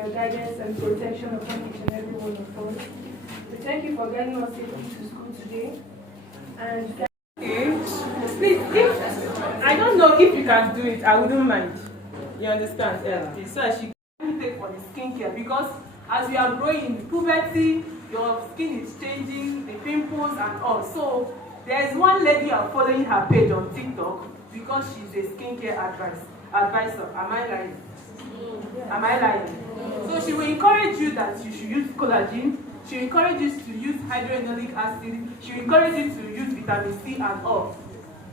your guidance and protection upon each and every one of us. We thank you for guiding us safely to school today. And please, if I don't know if you can do it, I wouldn't mind. You understand? Yeah. So she can take for the skincare because as we are growing in puberty, your skin is changing, the pimples and all. So there's one lady I'm following her page on TikTok because she's a skincare advisor. Am I lying? Am I lying? So she will encourage you that you should use collagen. She will encourage you to use hydroxynic acid. She will encourage you to use vitamin C and all.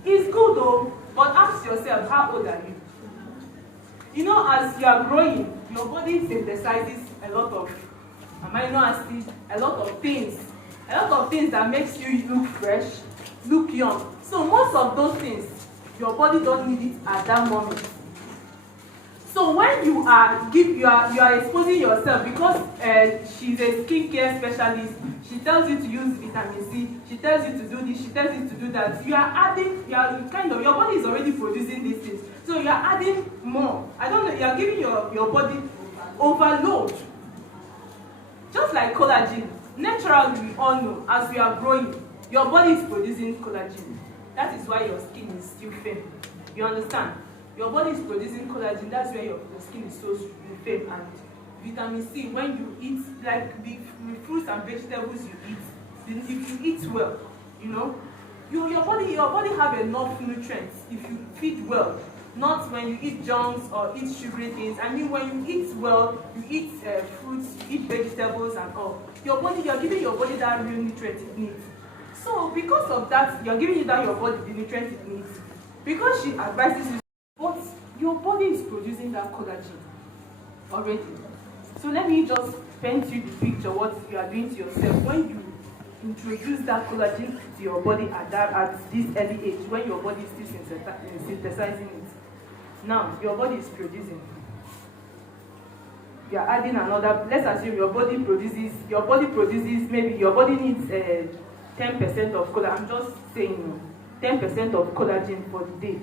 It's good though, but ask yourself, how old are you? You know, as you are growing, your body synthesizes a lot of amino acids, a lot of things that makes you look fresh, look young. So most of those things, your body don't need it at that moment. So when you are exposing yourself because she's a skincare specialist, she tells you to use vitamin C, she tells you to do this, she tells you to do that. Your body is already producing these things. So you are adding more. I don't know, you are giving your body overload. Just like collagen, naturally we all know as we are growing, your body is producing collagen. That is why your skin is still firm. You understand? Your body is producing collagen, that's why your skin is so firm. And vitamin C, when you eat, like the fruits and vegetables you eat, if you eat well, you know, your body have enough nutrients if you feed well. Not when you eat junks or eat sugary things. I mean, when you eat well, you eat fruits, you eat vegetables and all. You're giving your body that real nutrient it needs. So because of that, you're giving your body the nutrient it needs. Because she advises you, but your body is producing that collagen already. So let me just paint you the picture what you are doing to yourself when you introduce that collagen to your body at this early age, when your body is still synthesizing it. Now your body is producing. You are adding another. Let's assume your body produces maybe your body needs 10% of collagen. I'm just saying 10% of collagen for the day.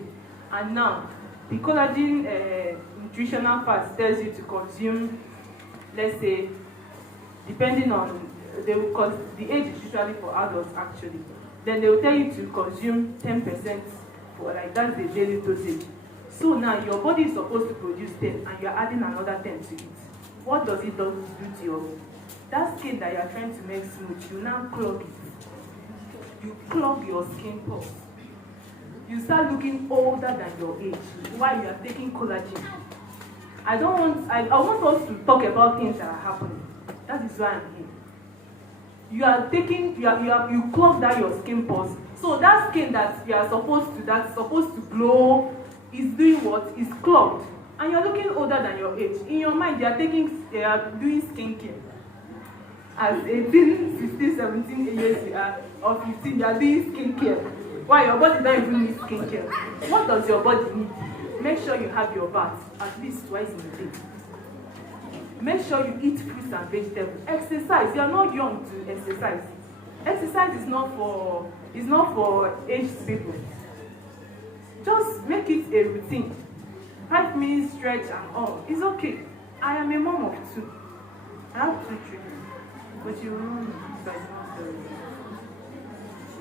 And now the collagen nutritional fats tells you to consume, let's say, depending on the age is usually for adults actually. Then they will tell you to consume 10% for that's the daily dosage. So now your body is supposed to produce 10 and you're adding another 10 to it. What does it do to that skin that you're trying to make smooth? You now clog it. You clog your skin pores. You start looking older than your age while you are taking collagen. I want us to talk about things that are happening. That is why I'm here. You clog down your skin pores. So that skin that's supposed to glow is doing what? Is clogged. And you're looking older than your age. In your mind, you are doing skincare. As 18, 16, 17 years you are, or 15, you are doing skincare. Why? Your body doesn't even need skincare. What does your body need? Make sure you have your bath at least twice in a day. Make sure you eat fruits and vegetables. Exercise. You are not young to exercise. Exercise is not for aged people. Just make it a routine. 5 minutes stretch and all. It's okay. I am a mom of 2. I have 2 children. But you know,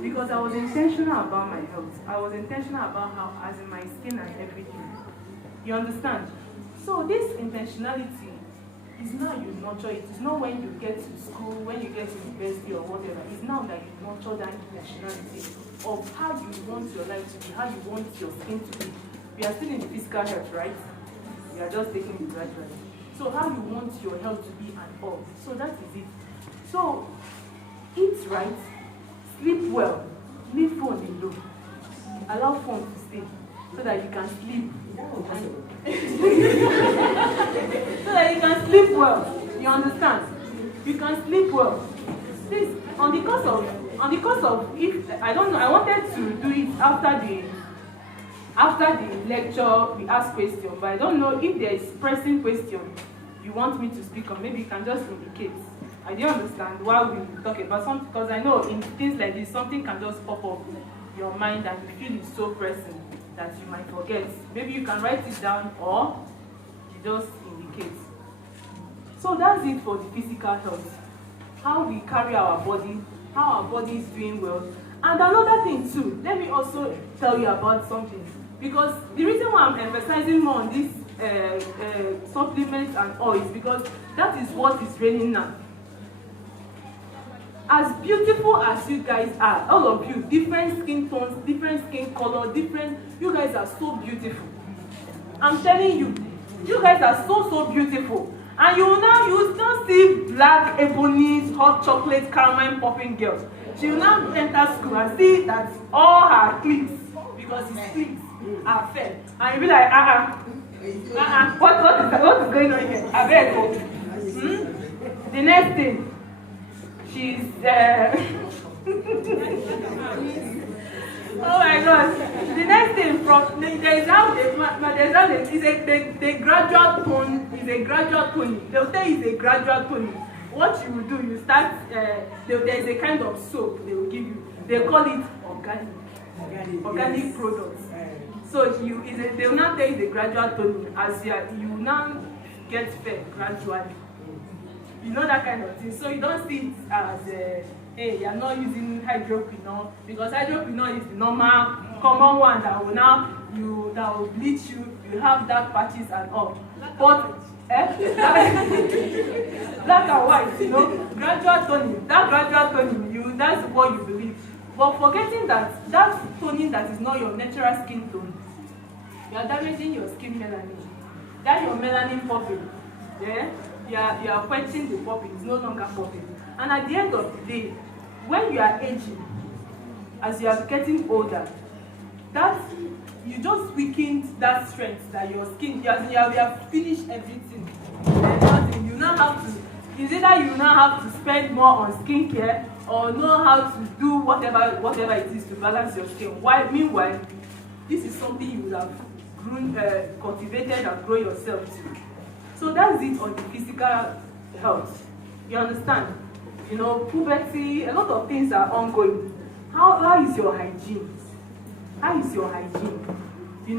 because I was intentional about my health. I was intentional about how, as in my skin and everything. You understand? So this intentionality is now you nurture it. It's not when you get to school, when you get to university or whatever. It's now that you nurture that intentionality of how you want your life to be, how you want your skin to be. We are still in physical health, right? We are just taking it gradually. So how you want your health to be and all. So that is it. So eat right, sleep well, leave phone in low, allow phone to stay so that you can sleep. So that you can sleep well. You understand? You can sleep well. Please, on the course of if I don't know, I wanted to do it after the lecture we ask questions, but I don't know if there is pressing question you want me to speak on. Maybe you can just indicate. I do understand why we talk about something, because I know in things like this something can just pop up in your mind and you feel it's so pressing that you might forget. Maybe you can write it down or you just indicate. So that's it for the physical health. How we carry our body, how our body is doing well. And another thing too, let me also tell you about something. Because the reason why I'm emphasizing more on these supplements and oil is because that is what is reigning now. As beautiful as you guys are, all of you, different skin tones, different skin color, you guys are so beautiful. I'm telling you, you guys are so beautiful. And you will now see black, ebony, hot chocolate, caramel popping girls. She will now enter school and see that all her cliques, because his cliques are fair. And you'll be like, what is going on here? I beg you. The next thing, she's oh my God. The next thing there's a gradual tone, They'll say it's a gradual tone. What you will do, you start, there's a kind of soap they will give you. They call it organic products. So they will now tell you the gradual toning as you now get fair gradually. You know that kind of thing. So you don't see it as hey, you are not using hydroquinone, because hydroquinone is the normal common one that will bleach you. You have dark patches and all. But black and white, gradual toning. That gradual toning, that's what you believe. But forgetting that toning that is not your natural skin tone, you are damaging your skin melanin. That your melanin popping, you are quenching the popping. It's no longer popping. And at the end of the day, when you are aging, as you are getting older, that you just weakened that strength that your skin, you have finished everything. And you now have to, it's either you now have to spend more on skincare or know how to do whatever it is to balance your skin. Meanwhile, this is something you would have grown, cultivated and grown yourself to. So that's it on the physical health. You understand? Puberty, a lot of things are ongoing. How is your hygiene? How is your hygiene? A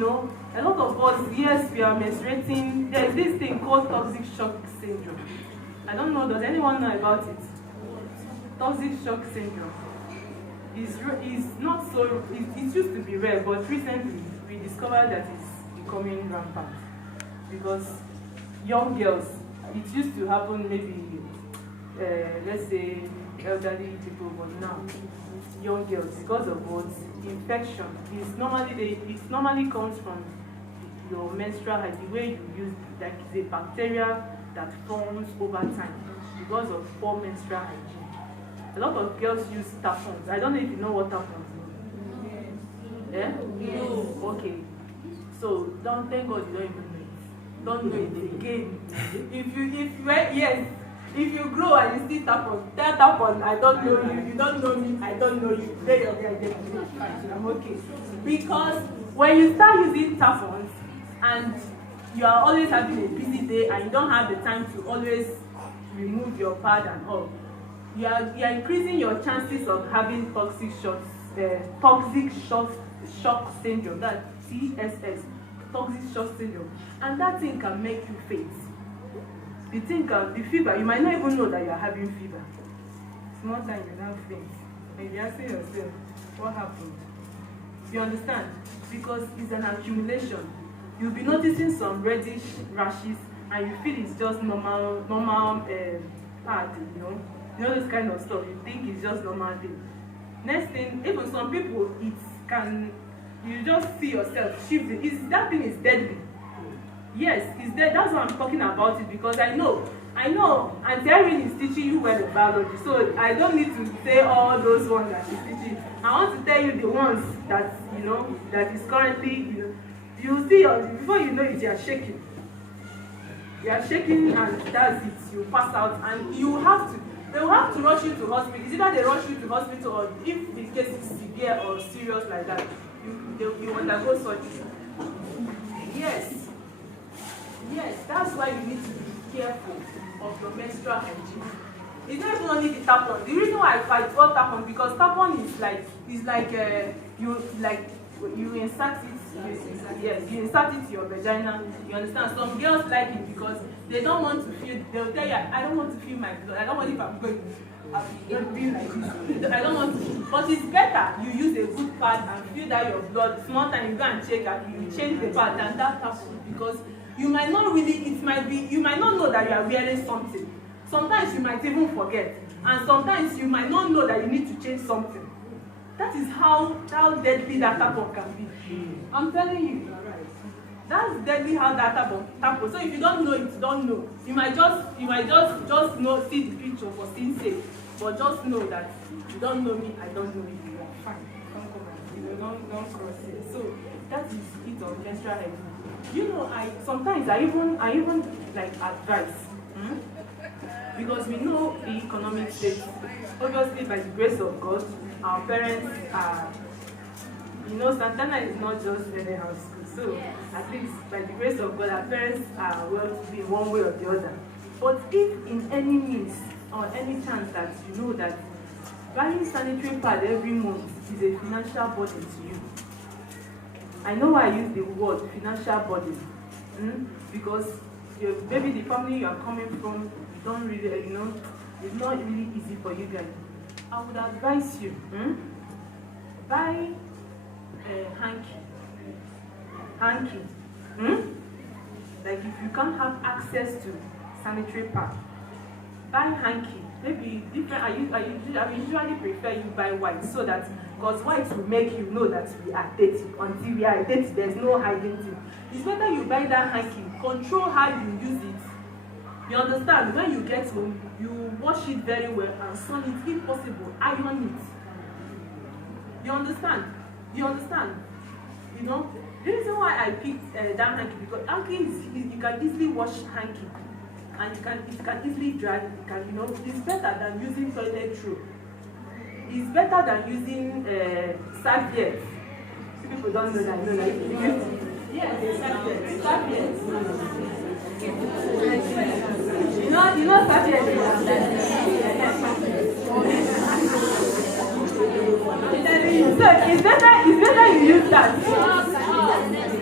lot of us, yes, we are menstruating. There's this thing called toxic shock syndrome. I don't know, does anyone know about it? Toxic shock syndrome is not so, it used to be rare, but recently we discovered that it's becoming rampant. Because young girls, it used to happen maybe, let's say, elderly people, but now young girls, because of what? Infection. It normally comes from your menstrual hygiene, where you use a bacteria that forms over time because of poor menstrual hygiene. A lot of girls use tampons. I don't know if you know what tampons mean. Yeah? Yes. Okay. So thank God you don't even know it. Don't know it again. If you grow and you see tampon, tell tampon, I don't know you, you don't know me, I don't know you. There your identity. I'm okay. Because when you start using tampons and you are always having a busy day and you don't have the time to always remove your pad and all, you are increasing your chances of having toxic shock syndrome, that TSS, toxic shock syndrome, and that thing can make you faint. The fever, you might not even know that you are having fever. Small time you now faint, and you are asking yourself, what happened? You understand? Because it's an accumulation. You'll be noticing some reddish rashes, and you feel it's just normal pad, You know this kind of stuff. You think it's just normal thing. Next thing, even some people, you just see yourself shifting. That thing is deadly. Yes, it's dead. That's why I'm talking about it, because I know, Auntie Irene is teaching you well in biology, so I don't need to say all those ones that she's teaching. I want to tell you the ones that, that is currently, you see, before you know it, you are shaking. You are shaking, and that's it. You pass out, and they will have to rush you to hospital. It's either they rush you to hospital, or if the case is severe or serious like that, you undergo surgery. Yes, that's why you need to be careful of your menstrual hygiene. It's not even only the tampon. The reason why I fight for tampon, because tampon is like you insert it, yes, you insert it to your vagina. You understand? Some girls like it because they don't want to feel. They'll tell you, I don't want to feel my blood. I don't want if I'm going. I'll be like this. I don't want to. But it's better you use a good pad and feel that your blood. Small time you go and check and you change the pad than that tampon, because you might not really. It might be. You might not know that you are wearing something. Sometimes you might even forget, and sometimes you might not know that you need to change something. That is how deadly that tampon can be. I'm telling you. That's deadly how that tampon. So if you don't know it, don't know. You might just know, see the picture for seeing sake, but just know that you don't know me, I don't know you. You are fine. Don't come and don't cross it. So that is it on menstrual hygiene. You know, sometimes I even like advise, because we know the economic state. Obviously, by the grace of God, our parents are. You know, Santana is not just any house school. So, at least by the grace of God, our parents are well to be one way or the other. But if in any means or any chance that you know that buying sanitary pad every month is a financial burden to you, I know why I use the word financial burden, because maybe the family you are coming from, you don't really, it's not really easy for you guys. I would advise you, buy hanky. Like if you can't have access to sanitary pad, buy hanky. Maybe different. I usually prefer you buy white, so that because white will make you know that we are dating. Until we are dating, there's no hiding thing. It's better you buy that hanky. Control how you use it. You understand? When you get home, you wash it very well and sun it. If possible, iron it. You understand? You know, the reason why I picked that hanky, because hanky you can easily wash hanky, and it can easily dry. It's better than using toilet roll. It's better than using serviette. People don't know that. Yes, serviette. You know serviette. So it's better you use that.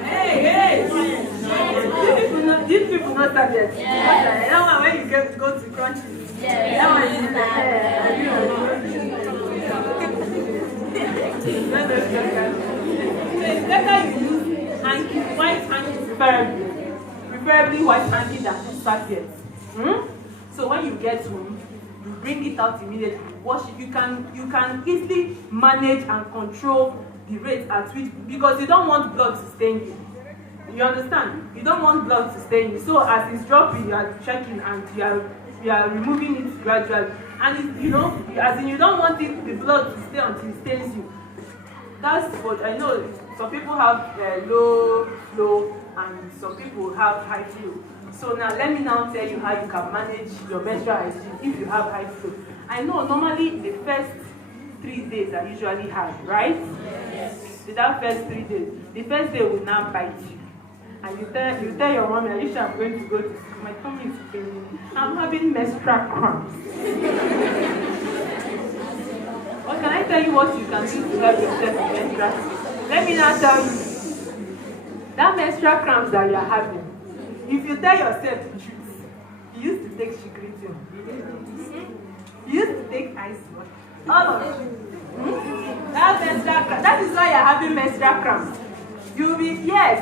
Hey! These people know serviette. That one when you go to crunchy. That one So it's better you use hanky, white hanky preferably white hanky than serviette. So when you get home, you bring it out immediately, wash it. You can easily manage and control the rate at which, because you don't want blood to stain you. You understand? You don't want blood to stain you. So as it's dropping, you are checking and you are removing it gradually. And you don't want the blood to stay until it stains you. That's what I know. Some people have low flow and some people have high flow. So now let me now tell you how you can manage your menstrual hygiene if you have high flow. I know normally the first 3 days are usually hard, right? Yes. That first 3 days. The first day will now bite you. And you tell your mommy, are you sure I'm going to go to school? My tummy is paining. I'm having menstrual cramps. Or can I tell you what you can do to help yourself with menstrual? Let me now tell you. That menstrual cramps that you are having, if you tell yourself the truth, you used to take shigritin. You used to take ice water. All of you. That is why you're having menstrual cramps. You'll be, yes.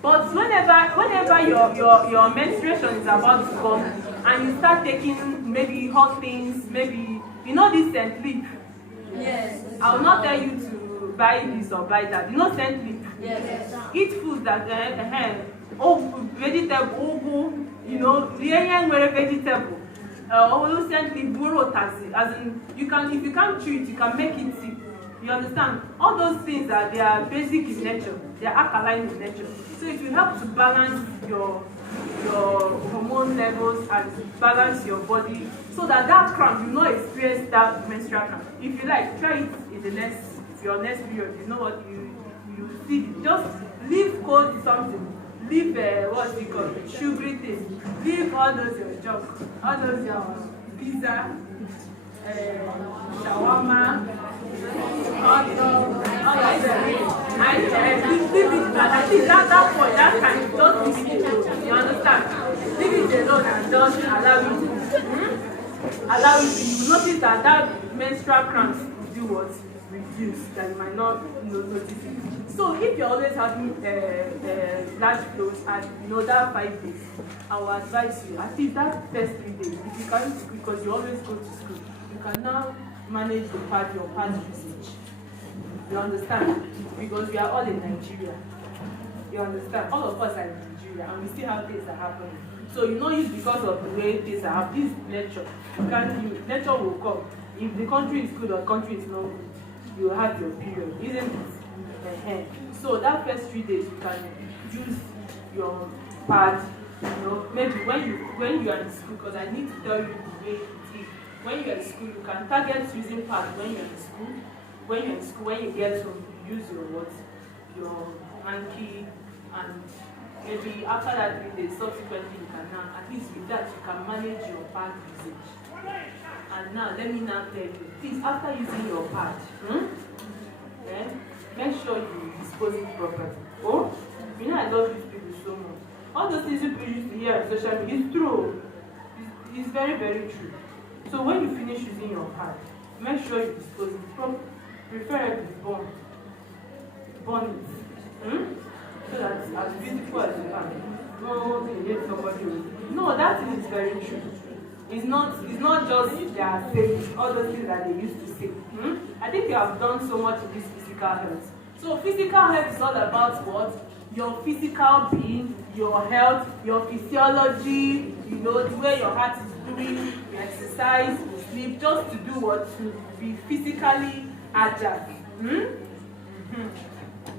But whenever your menstruation is about to come and you start taking maybe hot things, maybe this scent leaf. Yes. I will not tell you to buy this or buy that. Scent leaf. Yes. Eat food that vegetable, vegetable. Recently borrow taxi, as in if you can't chew it, you can make it sick. You understand? All those things they are basic in nature, they are alkaline in nature. So it will help to balance your hormone levels and balance your body, so that cramp, you not experience that menstrual cramp. If you like, try it in your next period. You know what you see? Just leave cold something. Leave what's it called? Sugary things. Leave all those your junk, all those your pizza, shawarma, hot dog, all of them. doesn't allow you to allow you to, you notice that menstrual cramps will do what? Reduce, that you might not notice it. So if you're always having large flows at that 5 days, I will advise you at least that first 3 days, if you can't, because you always go to school, you can now manage your pad usage. You understand? Because we are all in Nigeria. You understand? All of us are in Nigeria and we see how things are happening. So it's because of the way things are happening. This nature will come. If the country is good or country is not good, you have your period, isn't it? So that first 3 days you can use your pad, maybe when you are in school, because I need to tell you the way it is. When you are in school, you can target using pad when you're in school. When you're in school, when you get home, you use your hanky, and maybe after that 3 days, subsequently you can now, at least with that, you can manage your pad usage. And now, let me now tell you, please, after using your pad, make sure you dispose it properly. Oh, I love these people so much. All those things people used to hear on social media, it's true. It's very, very true. So when you finish using your pad, make sure you dispose it properly. Preferably burn it. So that as beautiful as you can. No, that is very true. It's not just their saying, all those things that they used to say. I think you have done so much in this physical health. So physical health is all about what? Your physical being, your health, your physiology, the way your heart is doing, you exercise, you sleep, just to do what? To be physically agile.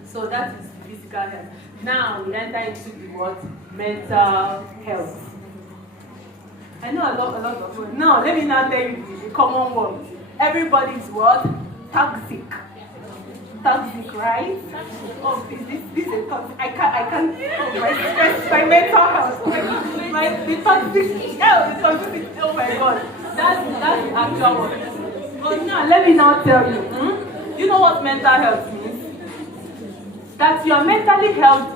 So that is physical health. Now we enter into the what? Mental health. I know a lot of words. Now let me now tell you the common word. Everybody's what? Toxic. Toxic, right? Oh, this is toxic. I can't my mental health. The toxic. Oh my God. That's the actual word. But now let me now tell you. You know what mental health means? That you are mentally healthy.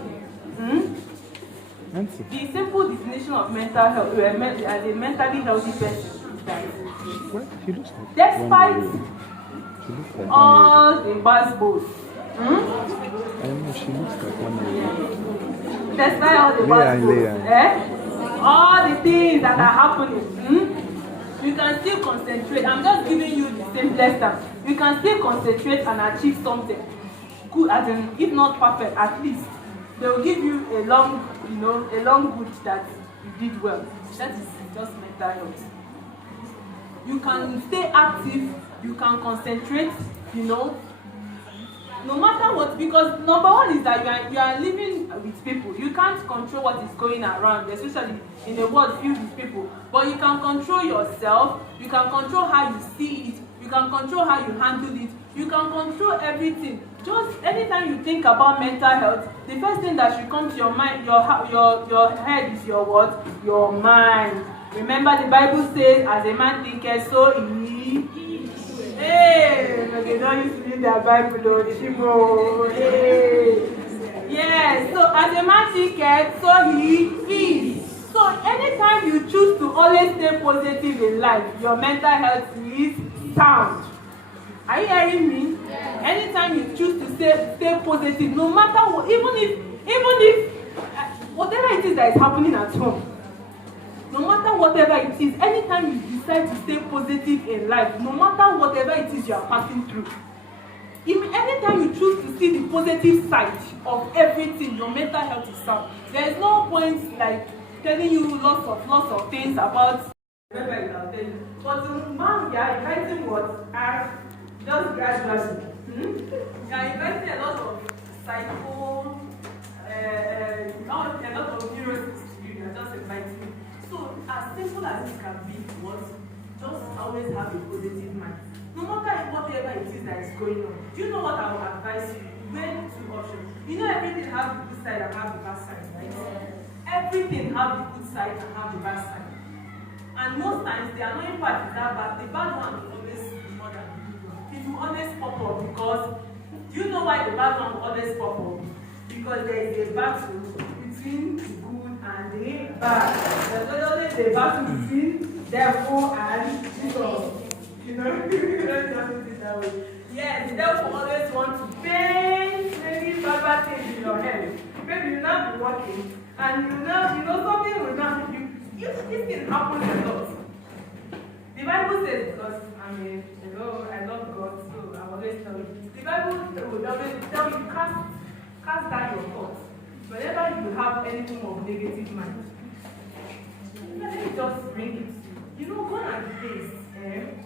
The simple definition of mental health, as a mentally healthy person, is that despite all the bad boys, she looks like one. despite all the bad boys, all the things that are happening, you can still concentrate. I'm just giving you the simplest term. You can still concentrate and achieve something good, as in, if not perfect, at least they will give you a long good that you did well. That is just mental health. You can stay active, you can concentrate, no matter what, because number one is that you are living with people. You can't control what is going around, especially in a world filled with people. But you can control yourself, you can control how you see it, you can control how you handle it, you can control everything. Just anytime you think about mental health, the first thing that should come to your mind, your head is your what? Your mind. Remember the Bible says, as a man thinketh, so he. Hey, they don't used to read their Bible, Chimo. Hey. Yes, so as a man thinketh, so he is. So anytime you choose to always stay positive in life, your mental health is sound. Are you hearing me? Yes. Anytime you choose to stay positive, no matter what, even if whatever it is that is happening at home, no matter whatever it is, anytime you decide to stay positive in life, no matter whatever it is you are passing through, anytime you choose to see the positive side of everything, your mental health is sound. There is no point like telling you lots of things about. Remember, I'll tell you. But now we are inviting what? Just gradually. We are inviting a lot of psycho, a lot of neuroscience to you. They are just inviting you. So as simple as it can be, just always have a positive mind. No matter whatever it is that is going on. Do you know what I will advise you? Weigh two options. Everything have the good side and have the bad side, right? Everything have the good side and have the bad side. And most times the annoying part is that the bad one will always be more than the good one. It will always pop up because, do you know why the bad one will always pop up? Because there is a battle between the good and the bad. There's always a battle between devil and Jesus. You know, let me just put it that way. Yes, the devil always wants to paint maybe bad things in your head. Maybe you'll not be working, and you know something will not be. This thing happens a lot. The Bible says, because I love God, so I always tell you. The Bible will always tell you, cast down your thoughts. Whenever you have any form of negative mind, let me just bring it. You know, gone are the days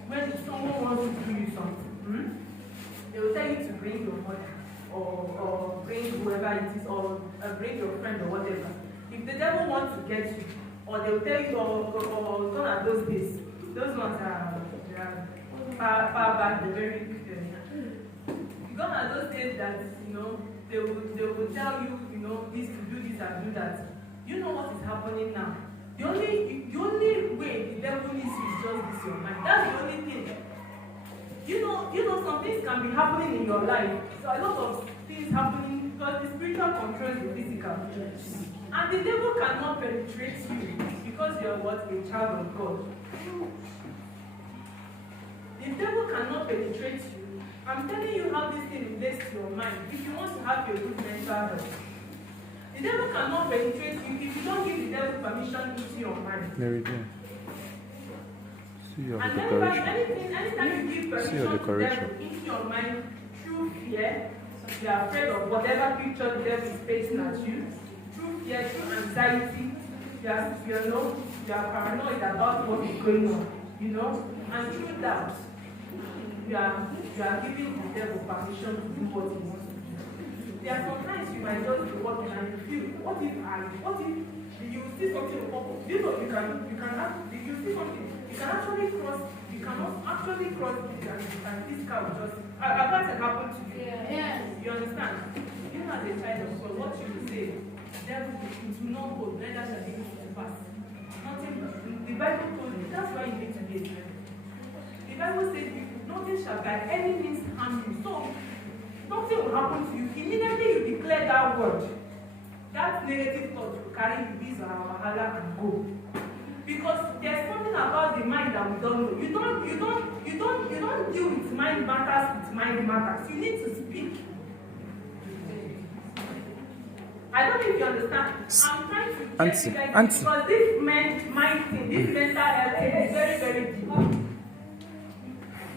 when someone wants to do you something. They will tell you to bring your mother, or bring whoever it is, or bring your friend or whatever. If the devil wants to get you, or they will tell you, or gone are those days. Those ones are far back, they're very gone are those days that they will tell you, this to do this and do that. You know what is happening now. The only way the devil needs you is just this your mind. That's the only thing. You know some things can be happening in your life. So a lot of things happening because the spiritual controls the physical. And the devil cannot penetrate you because you're what? A child of God. The devil cannot penetrate you. I'm telling you how this thing relates to your mind. If you want to have your good mental health, the devil cannot penetrate you if you don't give the devil permission into your mind. Very good. See your and decoration. anytime you give permission to the devil into your mind through fear, you are afraid of whatever picture the devil is facing at you. Through fear, through anxiety, you are paranoid about what is going on, and through doubt, you are giving the devil permission to do what he wants to do. There are sometimes you might just be walking and you feel, what if you see something pop up? You see something, you can actually cross and this car will just, that can happen to you. Yeah. You understand? You know, as a child of God, what you will say, devil, it will not go, neither shall it come to pass. The Bible told you, that's why you need to be a child. The Bible says, nothing shall by any means harm you. So, nothing will happen to you. Immediately you declare that word, that negative thought will carry you, this wahala and go. Because there's something about the mind that we don't know. You don't deal with mind matters with mind matters. You need to speak. I don't know if you understand. I'm trying to get you guys because this mind thing, this mental health is very, very deep.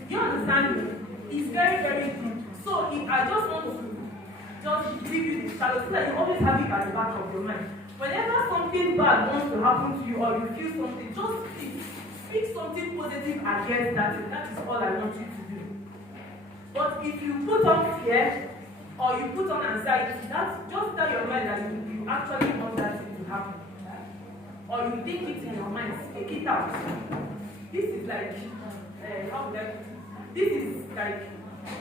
You understand me? It's very, very deep. So I just want to just give you the challenge so that you always have it at the back of your mind. Whenever something bad wants to happen to you or you feel something, just speak something positive against that. That is all I want you to do. But if you put on fear or you put on anxiety, that's just tell your mind that you actually want that thing to happen. Or you think it in your mind, speak it out. This is like, this is like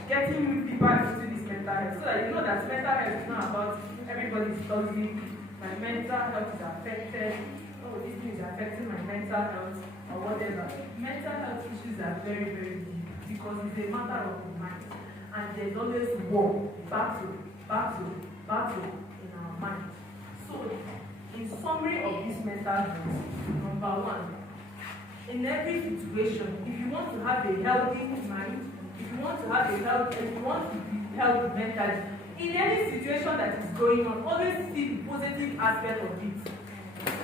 getting you deeper into this mental health. So that you know that mental health is not about everybody's toxic. My mental health is affected. Oh, this thing is affecting my mental health or whatever. Mental health issues are very, very deep because it's a matter of the mind. And there's always war, battle in our mind. So, in summary of this mental health, number one, in every situation, if you want to have a healthy mind, if you want to be healthy mentally, in any situation that is going on, always see the positive aspect of it.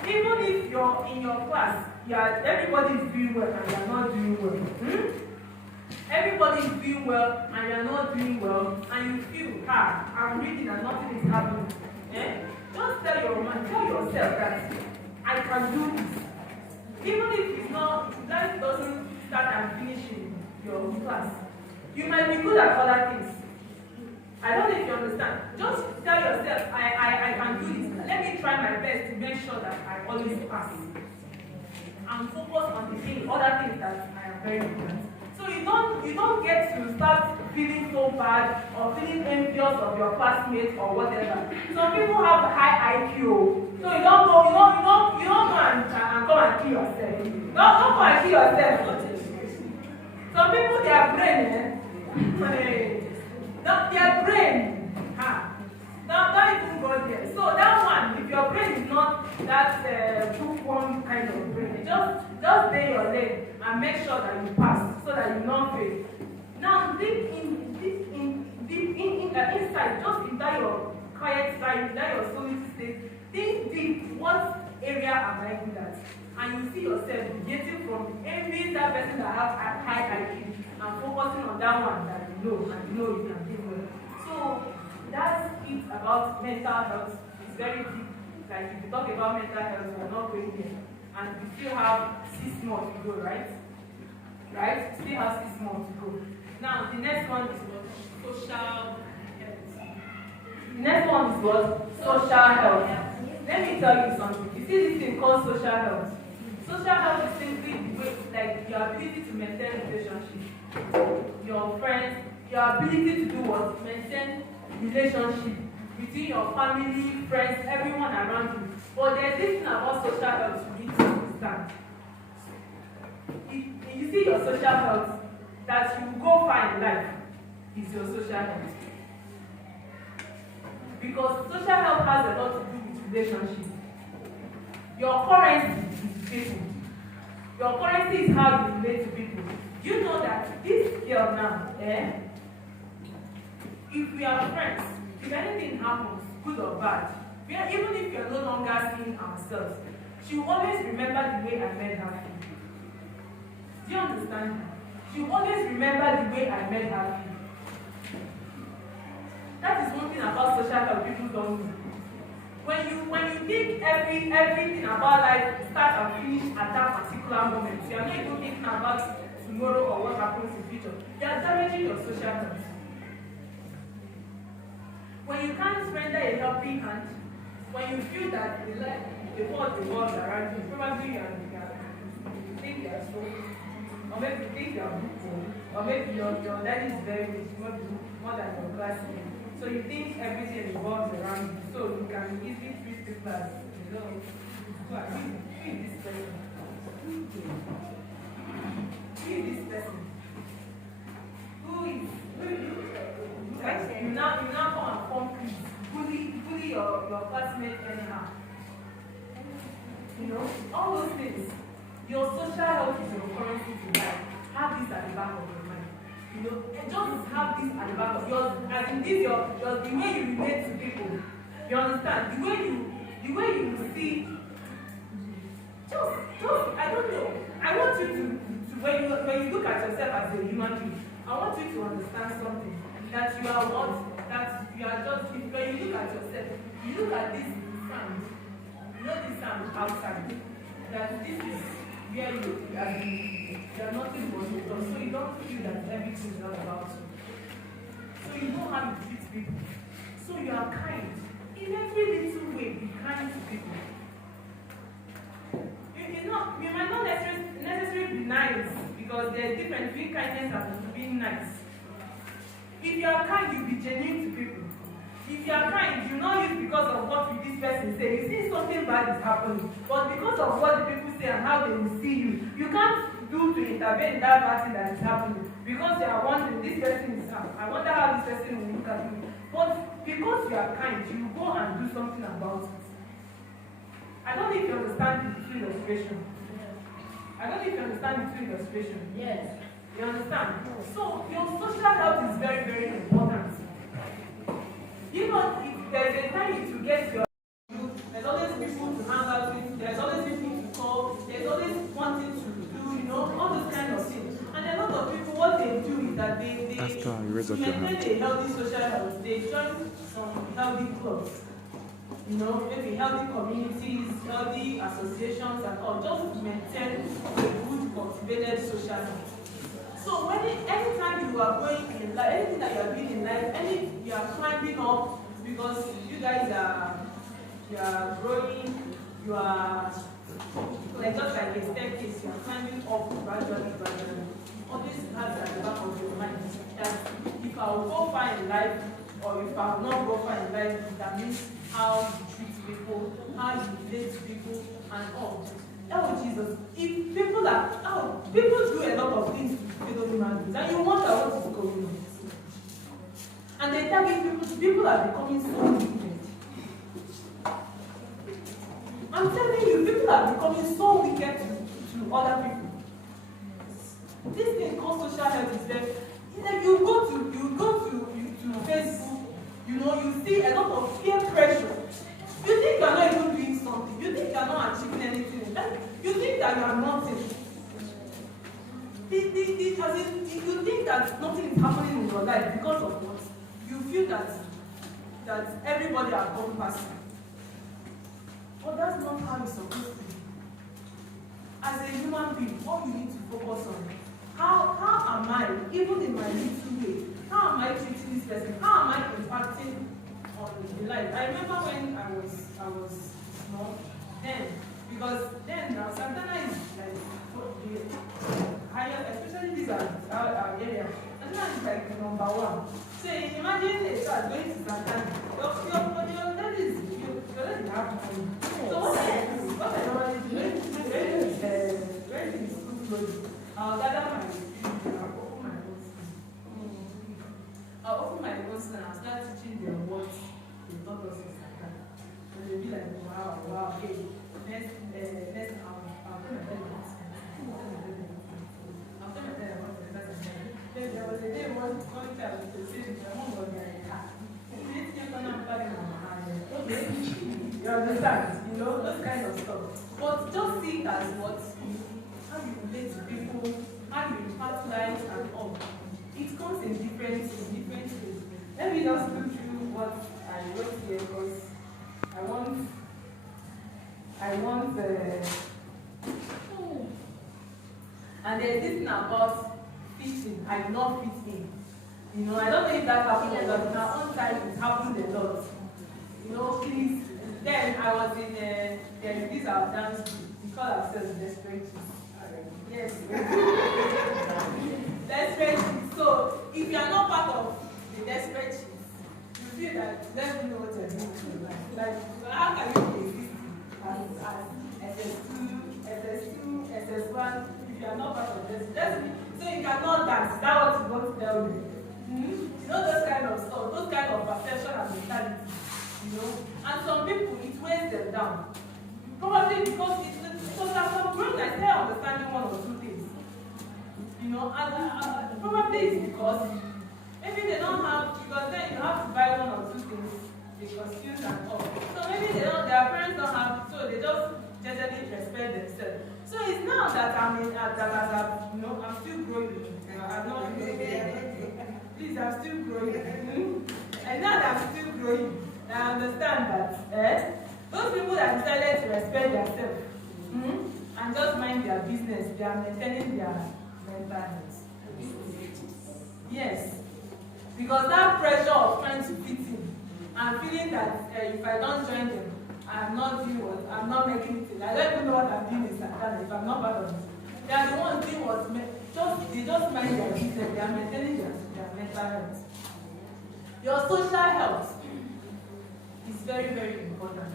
Even if you're in your class, everybody is doing well and you're not doing well. Everybody is doing well and you're not doing well, and you feel, I'm reading and nothing is happening. Just tell yourself that I can do this. Even if it's not, life doesn't start and finish in your class. You might be good at other things. I don't know if you understand. Just tell yourself, I can do this. Let me try my best to make sure that I always pass. And focus on the other things that I am very good at. So you don't get to start feeling so bad or feeling envious of your classmates or whatever. Some people have high IQ. So you don't go and go and kill yourself. Don't go and kill yourself. Some people, their brain, their brain, not even go there. So that one, if your brain is not that bookworm kind of brain. Just lay your leg and make sure that you pass so that you not fail. Now deep in the inside, just inside your quiet side, inside your solitude state, think deep, what area am I good at? And you see yourself getting from envying that person that have a high IQ and focusing on that one that you know and you know you can do well. So that's it about mental health. It's very deep. Like if you talk about mental health, we're not going there. And we still have 6 months to go, right? Right? Still have 6 months to go. Now the next one is what? Social health. The next one is what? Social health. Let me tell you something. You see this thing called social health. Social health is simply the way, like your ability to maintain relationship, your friends, your ability to do what? Maintain relationship between your family, friends, everyone around you. But there's this thing about social health you need to understand. If you see your social health, that you go far in life is your social health. Because social health has a lot to do with relationship. Your currency is people. Your currency is how you relate to people. You know that this girl now, if we are friends, if anything happens, good or bad, even if you're no longer seeing ourselves, she will always remember the way I made her feel. Do you understand? She will always remember the way I made her feel. That is one thing about social health people don't know. When you think everything about life start and finish at that particular moment, you are not even thinking about tomorrow or what happens in the future. You are damaging your social health. When you can't render a helping hand, when you feel that the world around you, probably you think you are so, or maybe you think you are good, or maybe your daddy is very rich, more than your classmate. So you think everything revolves around you, so you can easily treat people as, who is this person? Who is this person? Who is right? You now come and form peace, bully your classmates anyhow. You know, all those things. Your social health is your currency to life. Have this at the back of your mind. You know, just have this at the back of yours. As in this, the way you relate to people. You understand? The way you see. Just I don't know. I want you to when you look at yourself as a human being, I want you to understand something. That you are what? That you are just. When you look at yourself, you look at this sand. You know this sand outside. That this is where you are nothing but water, so you don't feel that everything is all about you. So you know how you treat people. So you are kind. In every little way, be kind to people. You might not necessarily be nice, because there's difference between kindness and being nice. If you are kind, you'll be genuine to people. If you are kind, you know it because of what this person says. You see something bad is happening, but because of what the people say and how they will see you, you can't do to intervene in that bad thing that is happening. Because you are wondering, this person is how. I wonder how this person will look at me. But because you are kind, you go and do something about it. I don't know if you understand the two illustration. I don't know if you understand the two illustration. Yes. You understand? So your social health is very, very important. You know, if there's a time to get your there's always people to hang out with, there's always people to call, there's always wanting to do, you know, all those kind of things. And a lot of people, what they do is that they maintain a healthy social health. They join some healthy clubs, you know, maybe healthy communities, healthy associations and all, just to maintain a good cultivated social health. So anytime you are going in life, anything that you are doing in life, you are climbing up, because you guys are growing, you are like just like a staircase, you are climbing up gradually. Always have at the back of your mind that if I will go far in life, or if I will not go far in life, that means how you treat people, how you relate to people, and all. Oh Jesus, if people do a lot of things to fellow human beings, and you wonder what is going on. And they target people are becoming so wicked. And I'm telling you, people are becoming so wicked to other people. This thing called social health is that you go to Facebook, you see a lot of peer pressure. You think you are not even doing something. You think you are not achieving anything. You think that you are nothing. You think that nothing is happening in your life because of what? You feel that everybody has gone past you. But that's not how it's supposed to be. As a human being, all you need to focus on is how am I, even in my little way, how am I treating this person? How am I impacting on the life? I remember when I was small, then, because then now Santana is like the higher, especially this our area. Santana is like the number one. So imagine a child going to Santana. Your dad is already have money. So what I normally do, when the school closes, I'll gather my I'll open my own school and I'll start teaching them what they taught us in Santana. So they'll be like, wow, okay, next I'll tell my parents. I'll tell my parents what the Santana. Then there was a day one child to say, my mom was like, okay, you understand, those kind of stuff. But just see it as what, how you relate to people, how you impact lives and all. It comes in different ways. Let me just go through what I wrote here because I want and there's this thing about fitting. I do not fit in. I don't know if that happened a lot. In our own time, it happened a lot. Please. Then I was in these our dance group. We call ourselves Desperate. Yes. Desperate. So if you are not part of the Desperate Chicks, you feel that let me know what you're doing in your life. Like, how can you exist as SS2, SS1 if you are not part of this? So you cannot dance. That's what you want to tell me. Those kind of stuff, those kind of perception and mentality. And some people, it weighs them down. Probably because at some point I started understanding one or two things. And probably it's because maybe they don't have, because then you have to buy one or two things, the costumes and all. So maybe their parents don't have, so they just generally respect themselves. So it's now that I'm still growing. I'm not please, I'm still growing. And now that I'm still growing, I understand that those people that decided to respect themselves and just mind their business, they are maintaining their mental health. Yes. Because that pressure of trying to fit in and feeling that if I don't join them, I'm not doing what, I'm not making it. I don't even know what I'm doing in Santana if I'm not part of it. They are the ones doing what they just mind their business, they are maintaining their mental health. Your social health is very, very important.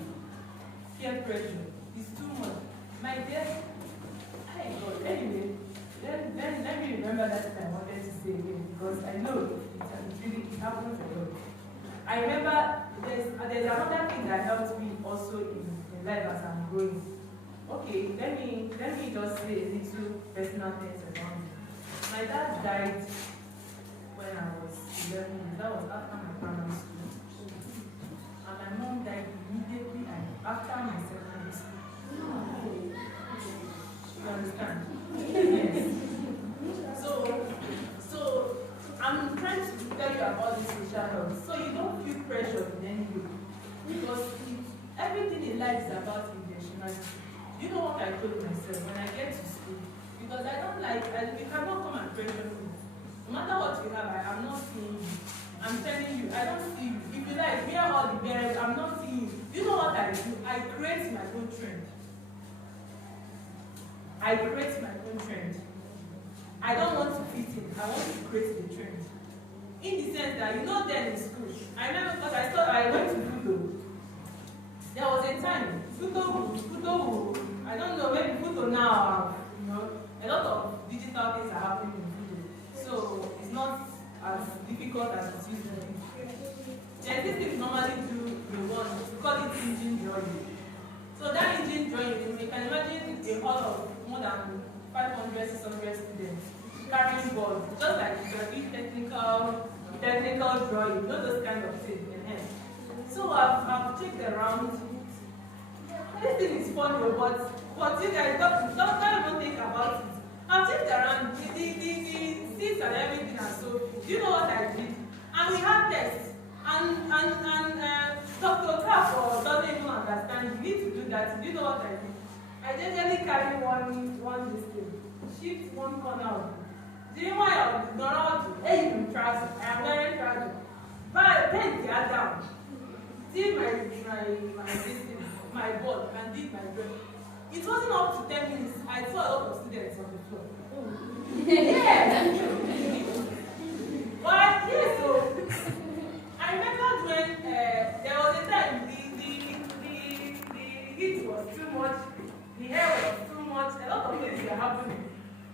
Peer pressure is too much. My dear, anyway, let me remember that thing I wanted to say again because I know it happens a lot. I remember there's another thing that helps me also in life as I'm growing. Okay, let me just say a little personal things about me. My dad died when I was 11 years. That was after my primary school. And my mom died immediately after my secondary school. You understand? Yes. So I'm trying to tell you about this social health. So you don't feel pressure in any way. Because everything in life is about intentionality. You know what I told myself when I get to school? Because I don't you cannot come and pressure me. No matter what you have, I'm not seeing you. I'm telling you, I don't see you. If you like, we are all the bears, I'm not seeing you. You know what I do? I create my own trend. I create my own trend. I don't want to fit in. I want to create the trend. In the sense that, then in school, I remember because I went to Futo. There was a time, Futo, I don't know, maybe Futo now, a lot of digital things are happening in Futo. So it's not as difficult as it used to be. There's this thing we normally do, we call it engine drawing. So that engine board, just like you technical drawing, those kind of things. So I've checked around. This thing is funny, but you guys don't even think about it. I've checked around the seats and everything and so. Do you know what I did? And we had tests. And Dr. Kapo doesn't even understand. You need to do that. Do you know what I did? I generally carry one this thing, shift one corner of it. Do you know why I don't hey, you trousers? I am wearing trousers. But I take the other down. See my board and did my work. It wasn't up to 10 minutes. I saw a lot of students on the floor. Yes. But yes, so I remember when there was a time the heat was too much, the air was too much, a lot of things were happening.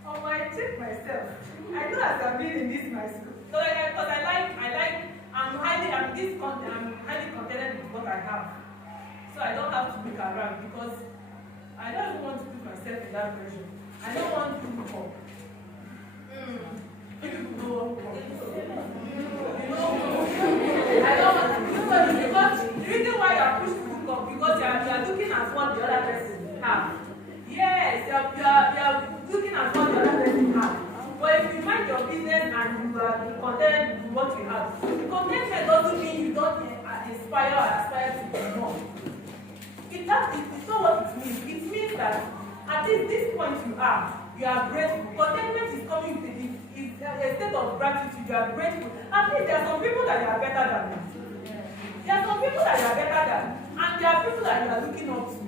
Oh, I checked myself. I know that I've been in this my school. So because I'm highly contented with what I have. So I don't have to look around because I don't even want to put myself in that pressure. I don't want to look up. I don't want to look up because the reason why you are pushed to look up because you are looking at what the other person has. Yes, you are looking at what the other person has. But if you mind your business and you are contented with what you have, contentment doesn't mean you don't aspire to be more. It's not what it means. It means that at this point you are grateful. Contentment is coming with it's a state of gratitude. You are grateful. At least there are some people that you are better than you. There are some people that you are better than, and there are people that you are looking up to.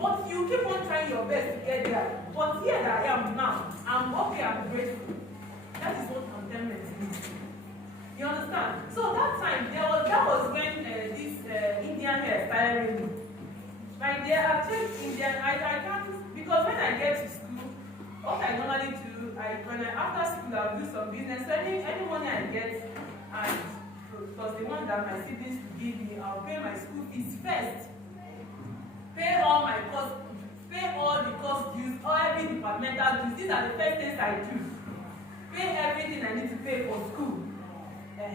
But you keep on trying your best to get there. But here that I am now, I'm okay, I'm grateful. That is what contentment means. You understand? So that time, that was when this Indian hair started raining. My dear, I've changed Indian. I can't, because when I get to school, what I normally do, after school, I'll do some business. So any money I get, and because the one that my siblings give me, I'll pay my school fees first. Pay all my costs, pay all the cost dues, all every departmental dues. These are the first things I do. Pay everything I need to pay for school. Then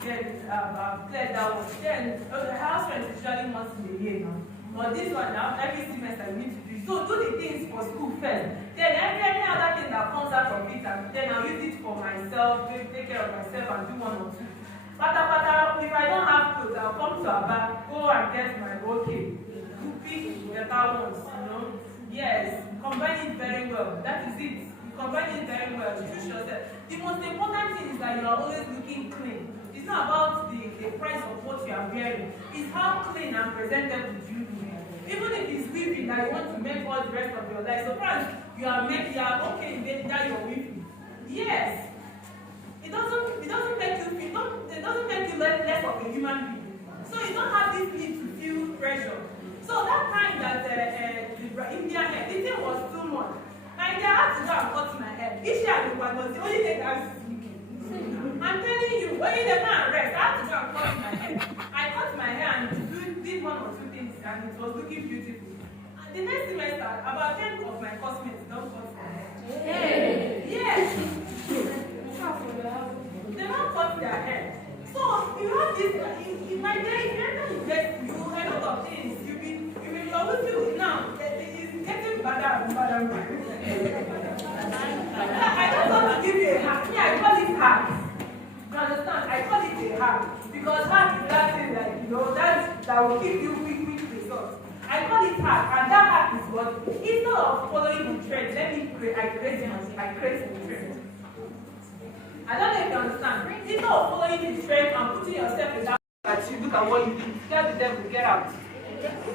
I've cleared that one. Then the house rent is usually once in a year now. But this one now, every semester you need to do. So do the things for school first. Then any other thing that comes out from it, and then I'll use it for myself, take care of myself and do one or two. If I don't have clothes, I'll come to Abia, go and get my okay. Pick better ones, you know. Yes, combine it very well. That is it. You combine it very well. Choose yourself. The most important thing is that you are always looking clean. It's not about the price of what you are wearing. It's how clean and presentable you do. Even if it's weaving that you want to make all the rest of your life. So perhaps you are okay in that you're weaving. Yes. It doesn't make you less of a human being. So you don't have this need to feel pressure. So that time that the Indian hair, the thing was too much. And I had to go and cut my hair. Each year was the only thing I was sleeping. I'm telling you, when you go and rest, I had to go and cut my hair. I cut my hair and did one or two things, and it was looking beautiful. And the next semester, about 10 of my classmates don't cut their hair. Hey. Yes. They don't cut their hair. So you have this in my day, you get you a lot of things. You're looking now, it's getting better and better. I just want to give you a hack. I call it hack. You understand? I call it a hack. Because hack is that thing that will give you quick results. I call it hack, and that hack is what? Instead of following the trend, I create the trend. I don't know if you understand. Instead of following the trend and putting yourself in that you look at what you do, tell the devil, get out.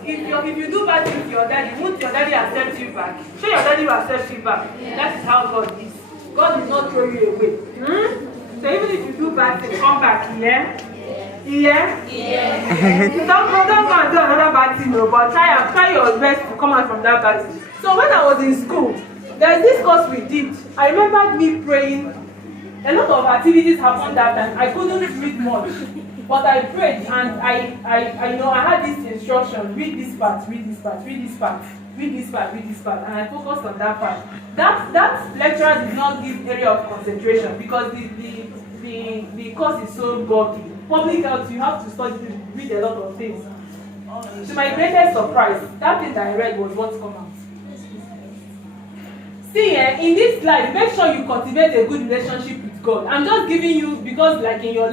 If you do bad things to your daddy, won't your daddy accept you back? Sure, your daddy will accept you back. Yeah. That is how God is. God will not throw you away. So even if you do bad things, come back, yeah? Yeah? Yeah. Don't go and do another bad thing, no, but try your best to come out from that bad thing. So when I was in school, there's this course we did. I remember me praying. A lot of activities happened that time. I couldn't read much. But I prayed, and I had this instruction: read this part, read this part, read this part. read this part, and I focused on that part. That lecturer did not give area of concentration because the course is so bulky. Public health, you have to study, read a lot of things. To my greatest surprise, that thing that I read was what's come out. See, in this life, make sure you cultivate a good relationship with God. I'm just giving you, because like in your